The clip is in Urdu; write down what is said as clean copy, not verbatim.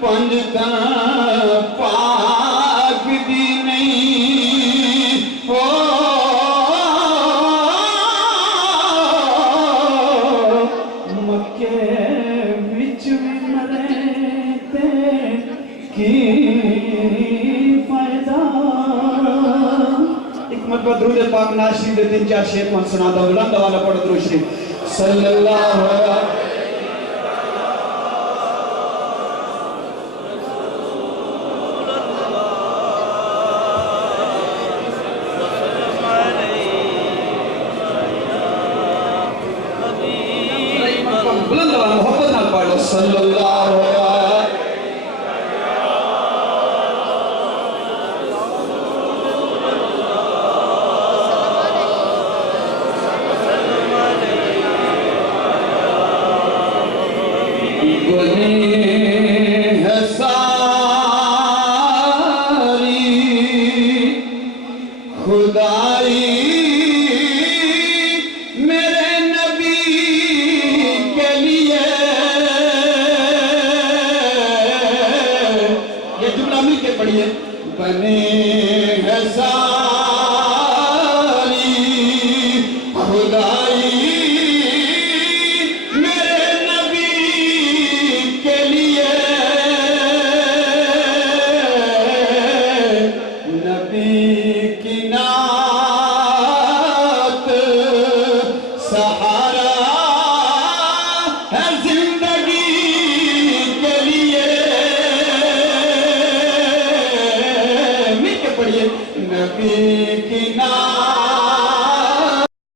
پنجتا پاک دی نہیں مکے وچ مرے تے کی فائدہ ایک مرتبہ درود پاک ناشری دے 3-4 شعر کو سنا دا بلند والا پڑھ درود شریف صلی اللہ علیہ بلند والا محبت نال پڑھو صلی اللہ علیہ گناہ ساری خدائی میرے نبی کے لیے یہ جملہ مل کے پڑھیے گناہ ساری خدائی نبی